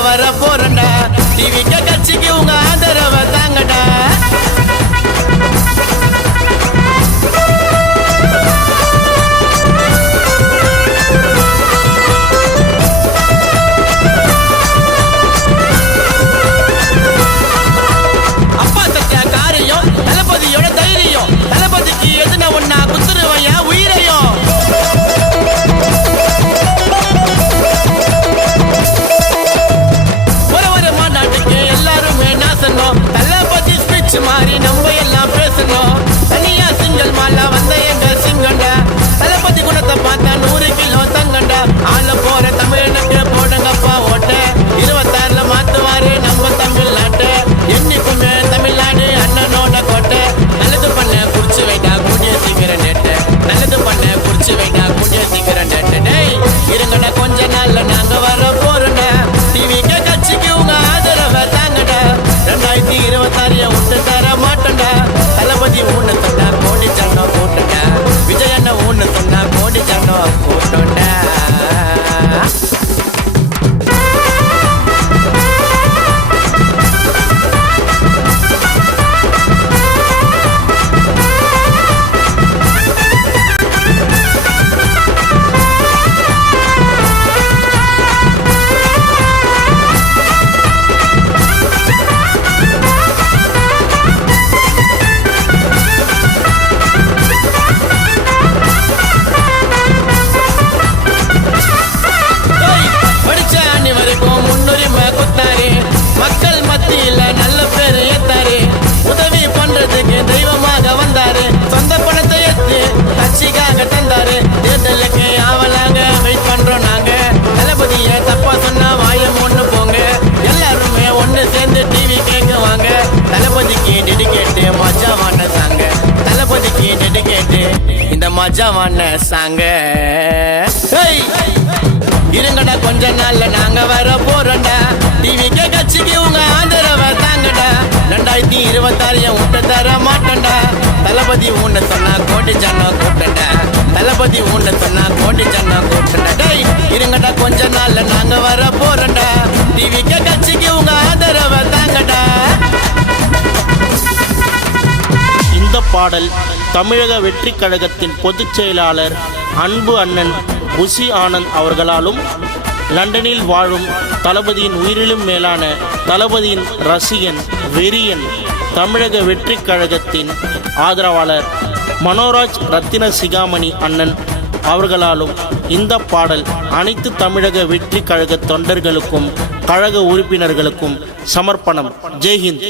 வர போறோம்டா டிவிக்க கட்சிக்கு உங்க ஆதரவை தளபதி ஸ்பீச் மாதிரி நம்ம தர மஜாவான சாங்க. இருங்கடா கொஞ்ச நாள்ல நாங்க வர போறோம்டா. டிவிக்கே கட்சிக்கு உங்க ஆதரவை தாங்கடா. ரெண்டாயிரத்தி இருபத்தாறு என் விட்டு தர மாட்டேன்டா. தளபதி உன்னை சொன்னா கோட்டி ஜனம் கூட்டண்டா தளபதி உன்னை சொன்னா கோட்டி ஜனம் கூட்டண்டா டேய் இருங்கடா கொஞ்ச நாள்ல நாங்க வர போறோம்டா. டிவி பாடல் தமிழக வெற்றிக் கழகத்தின் பொதுச் செயலாளர் அன்பு அண்ணன் புசி ஆனந்த் அவர்களாலும் லண்டனில் வாழும் தளபதியின் உயிரிலும் மேலான தளபதியின் ரசிகன் வெறியன் தமிழக வெற்றிக் கழகத்தின் ஆதரவாளர் மனோராஜ் ரத்தின சிகாமணி அண்ணன் அவர்களாலும் இந்த பாடல் அனைத்து தமிழக வெற்றி கழக தொண்டர்களுக்கும் கழக உறுப்பினர்களுக்கும் சமர்ப்பணம். ஜெய்ஹிந்த்